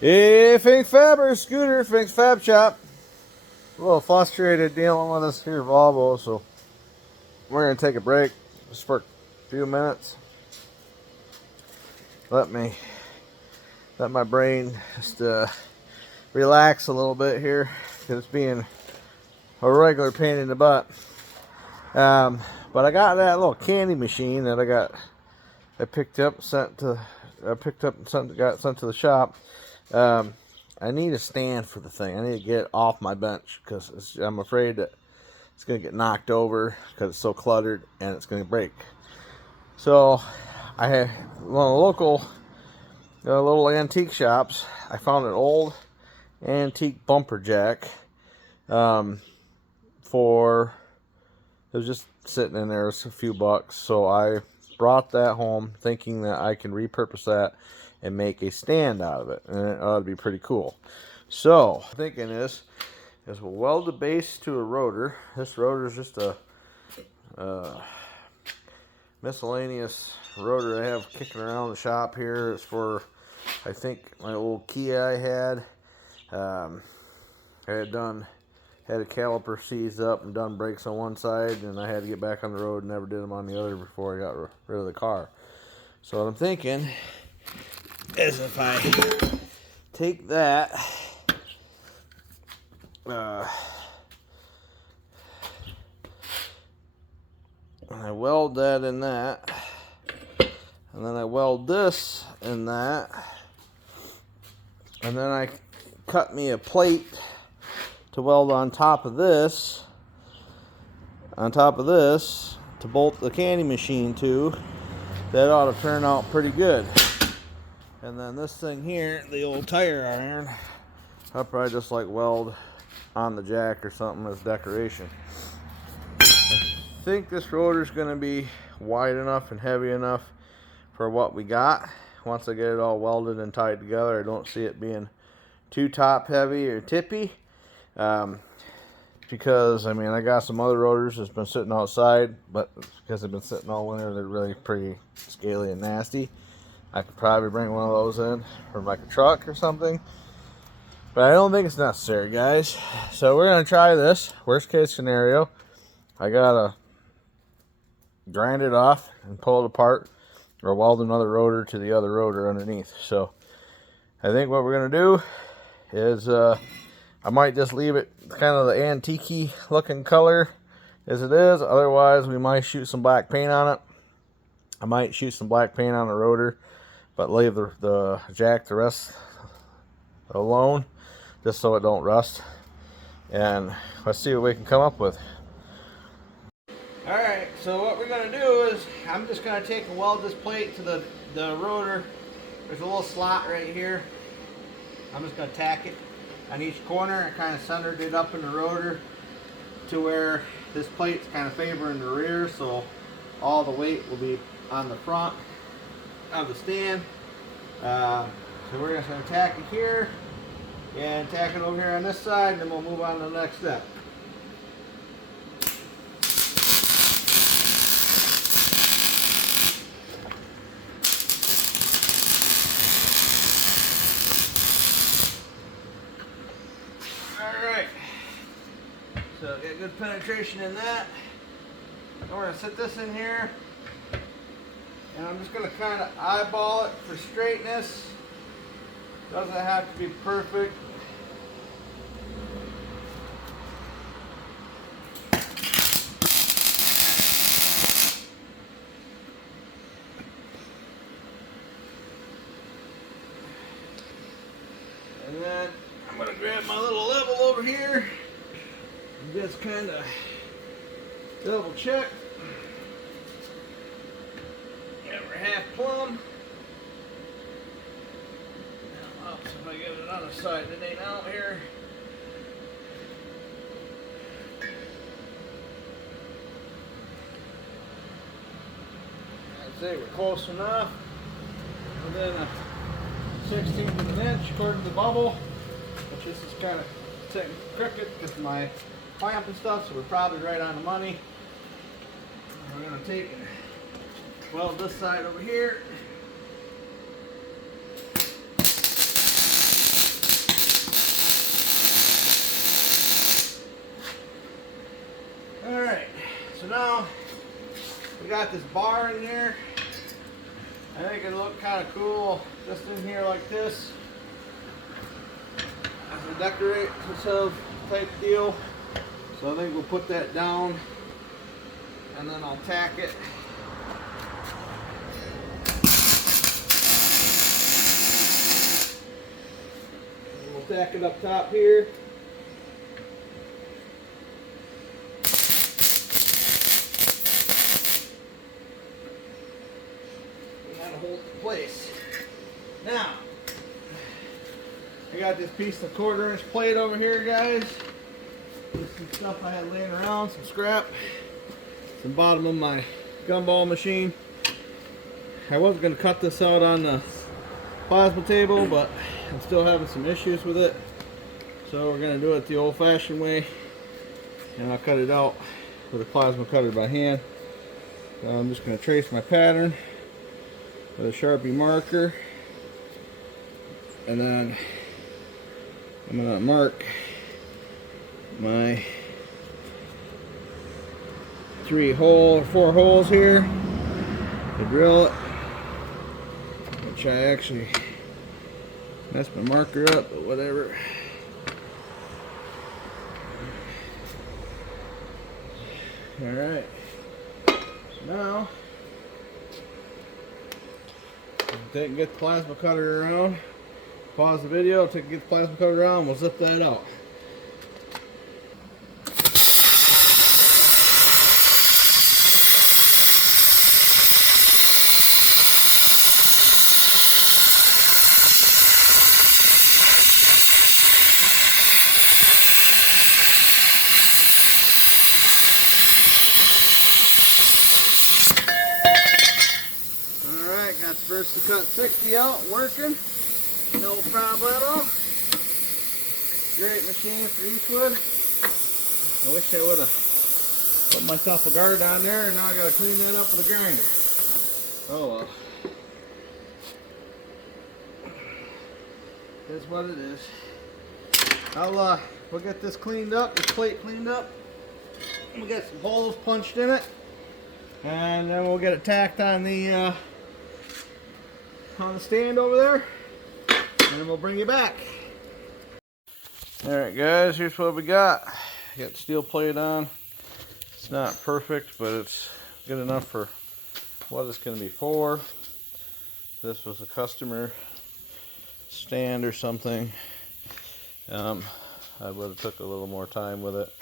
Hey, FinksFab Scooter, FinksFabShop. A little frustrated dealing with this here Volvo, so we're gonna take a break just for a few minutes. Let my brain just relax a little bit here, because it's being a regular pain in the butt. But I got that little candy machine that I picked up and sent to the shop. I need a stand for the thing. I need to get it off my bench because I'm afraid that it's going to get knocked over because it's so cluttered and it's going to break. So I had one of the local little antique shops. I found an old antique bumper jack for, it was just sitting in there. It was a few bucks. So I brought that home thinking that I can repurpose that and make a stand out of it, and it ought to be pretty cool. So thinking is we'll weld the base to a rotor. This rotor is just a miscellaneous rotor I have kicking around the shop here. It's for, I think, my old Kia I had. I had a caliper seized up and done brakes on one side, and I had to get back on the road and never did them on the other before I got rid of the car. So what I'm thinking is if I take that and I weld that in that, and then I weld this in that, and then I cut me a plate to weld on top of this to bolt the candy machine to, that ought to turn out pretty good. And then this thing here, the old tire iron, I'll probably just like weld on the jack or something as decoration. I think this rotor is going to be wide enough and heavy enough for what we got. Once I get it all welded and tied together, I don't see it being too top heavy or tippy. Because I mean, I got some other rotors that's been sitting outside, but because they've been sitting all winter, they're really pretty scaly and nasty. I could probably bring one of those in from like a truck or something, but I don't think it's necessary, guys. So we're gonna try this. Worst case scenario, I gotta grind it off and pull it apart, or weld another rotor to the other rotor underneath. So I think what we're gonna do is I might just leave it kind of the antique-y looking color as it is. Otherwise, we might shoot some black paint on it. I might shoot some black paint on the rotor, but leave the jack the rest alone, just so it don't rust. And let's see what we can come up with. Alright, so what we're going to do is I'm just going to take and weld this plate to the rotor. There's a little slot right here. I'm just going to tack it on each corner. I kind of centered it up in the rotor to where this plate's kind of favoring the rear, so all the weight will be on the front of the stand. So we're just going to tack it here and tack it over here on this side, and then we'll move on to the next step. Alright, so get good penetration in that. And we're going to set this in here. And I'm just going to kind of eyeball it for straightness. Doesn't have to be perfect. And then I'm going to grab my little level over here and just kind of double check. Half plumb. Now, oops, if I get it on the side, it ain't out here. I'd say we're close enough. Within a 16th of an inch according to the bubble, which this is kind of sitting crooked because of my clamp and stuff, so we're probably right on the money. And we're going to take it. Weld this side over here. got this bar in here. I think it'll look kind of cool just in here like this. As a decorate sort type deal. So I think we'll put that down and then I'll tack it. And we'll tack it up top here. Hold it in place. Now, I got this piece of 1/4 inch plate over here, guys. Just some stuff I had laying around, some scrap. It's the bottom of my gumball machine. I was going to cut this out on the plasma table, but I'm still having some issues with it. So we're going to do it the old-fashioned way, and I'll cut it out with a plasma cutter by hand. So I'm just going to trace my pattern with a Sharpie marker, and then I'm going to mark my 4 holes here to drill it, which I actually messed my marker up, but whatever. Alright, so now take and get the plasma cutter around. Pause the video, take and get the plasma cutter around, we'll zip that out. Got the first to cut 60 out, working, no problemo. Great machine for Eastwood. I wish I would have put myself a guard on there, and now I got to clean that up with a grinder. Oh well. That's what it is. We'll get this cleaned up, this plate cleaned up. We'll get some holes punched in it, and then we'll get it tacked on the stand over there, and we'll bring you back. Alright guys, here's what we got. Got the steel plate on. It's not perfect, but it's good enough for what it's going to be for. This was a customer stand or something. I would have took a little more time with it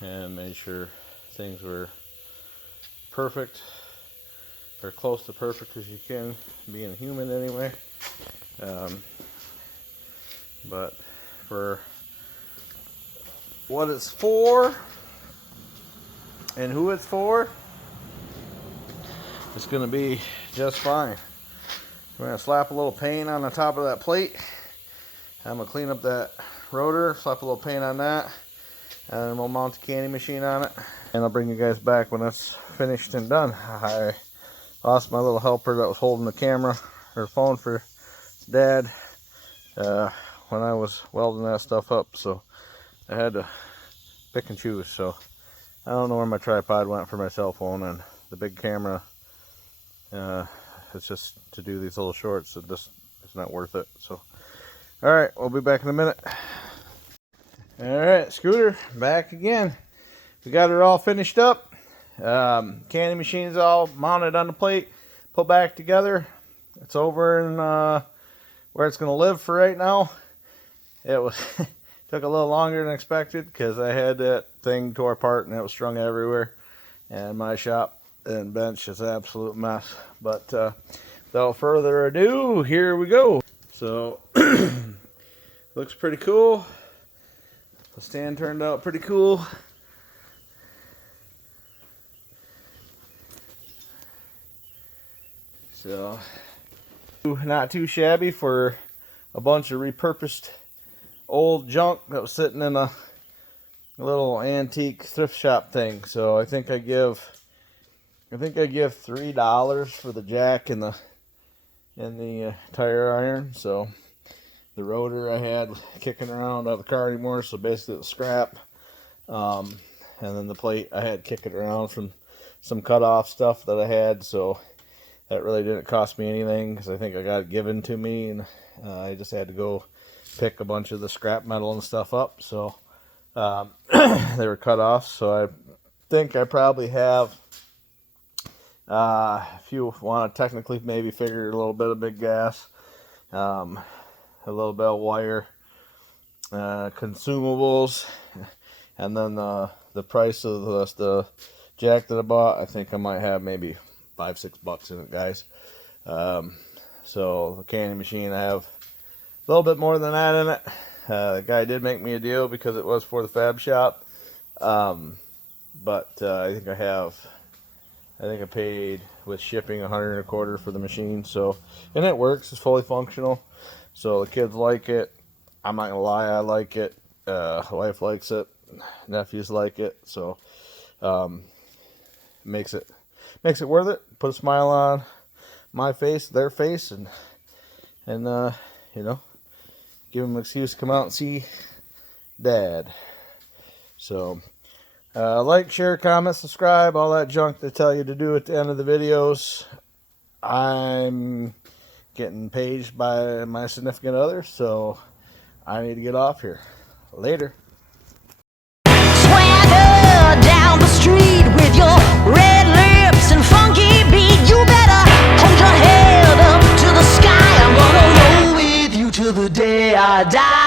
and made sure things were perfect, or close to perfect as you can, being a human anyway. But for what it's for and who it's for, it's going to be just fine. We're going to slap a little paint on the top of that plate. I'm going to clean up that rotor, slap a little paint on that, and then we'll mount the candy machine on it. And I'll bring you guys back when it's finished and done. I lost my little helper that was holding the camera or phone for Dad when I was welding that stuff up, so I had to pick and choose. So I don't know where my tripod went for my cell phone, and the big camera, it's just to do these little shorts, it's not worth it. So alright, we'll be back in a minute. Alright, Scooter, back again. We got her all finished up. Candy machine's all mounted on the plate, put back together. It's over in where it's going to live for right now. It was took a little longer than expected because I had that thing tore apart and it was strung everywhere, and my shop and bench is an absolute mess. But without further ado, here we go. So looks pretty cool. The stand turned out pretty cool. So not too shabby for a bunch of repurposed old junk that was sitting in a little antique thrift shop thing. So I think I give $3 for the jack and the tire iron. So the rotor I had kicking around out of the car anymore, so basically it was scrap. And then the plate I had kicking around from some cutoff stuff that I had, so that really didn't cost me anything because I think I got it given to me, and I just had to go pick a bunch of the scrap metal and stuff up. So they were cut off. So I think I probably have, if you want to technically maybe figure a little bit of big gas, a little bit of wire, consumables, and then the price of the jack that I bought, I think I might have maybe $5-6 in it, guys. So the candy machine, I have a little bit more than that in it. The guy did make me a deal because it was for the fab shop. But I think I paid with shipping $125 for the machine. So, and it works. It's fully functional. So the kids like it. I'm not gonna lie, I like it. Wife likes it. Nephews like it. So makes it worth it. Put a smile on my face, their face, and you know, give them an excuse to come out and see Dad. So like, share, comment, subscribe, all that junk they tell you to do at the end of the videos. I'm getting paged by my significant other, so I need to get off here. Later. Swagger down the street with your red lips and funky beat. You better hold your head up to the sky. I'm gonna roll with you till the day I die.